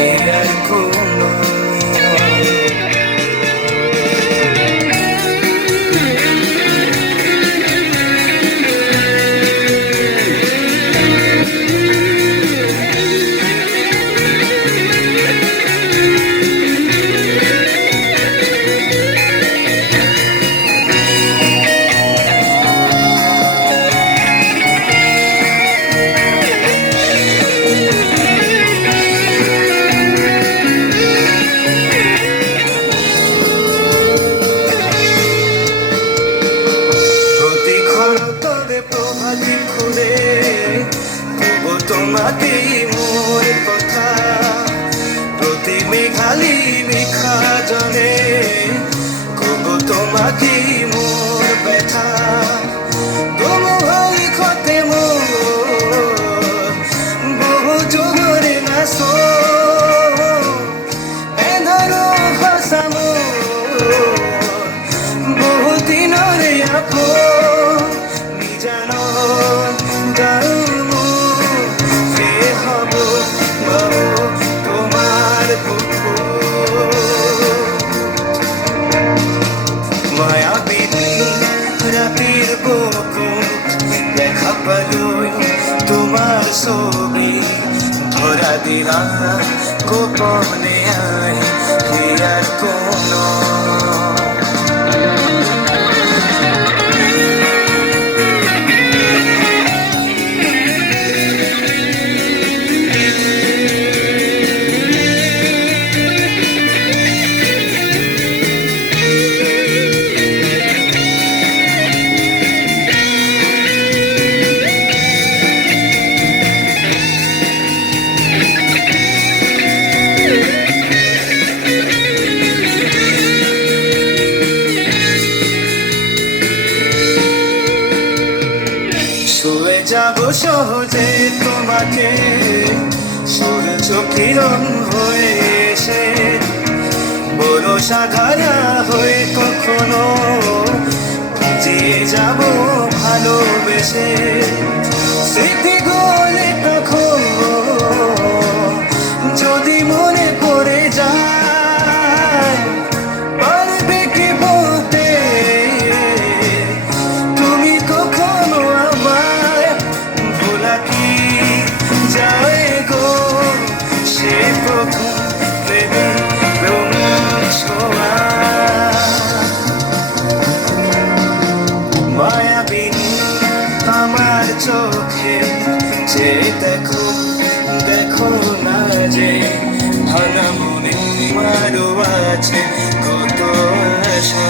এ আর কোনো তোমাকেই মোর কথা প্রতি মেঘালি মেঘা জলে কবু তোমাকেই মোর ব্যথা তবু হই ক্ষতে মোর বহু জোরে নাসো এধারো ভাষা মোর বহু দিনরে আপো নিজানো দারু রাতের বকুল দেখা পালুই তোমার ছবি ধরা দিলা গোপনে আই আর কোনো ছুঁয়ে যাব সহজে তোমাকে সূর্য কিরণ হয়ে এসে বরষা ধারা হয়ে কখনো ভিজিয়ে যাব ভালোবেসে স্মৃতি গলে তখন যদি মনে পড়ে যায় পারবে কি বলতে তুমি কখনো আমায় ভোলা কি যায় গো সে প্রথম প্রেমে ছোঁয়া মায়াবিনী আমার চোখে যে দেখো দেখো না যে ভাঙা মনে আরো আছে কত আশা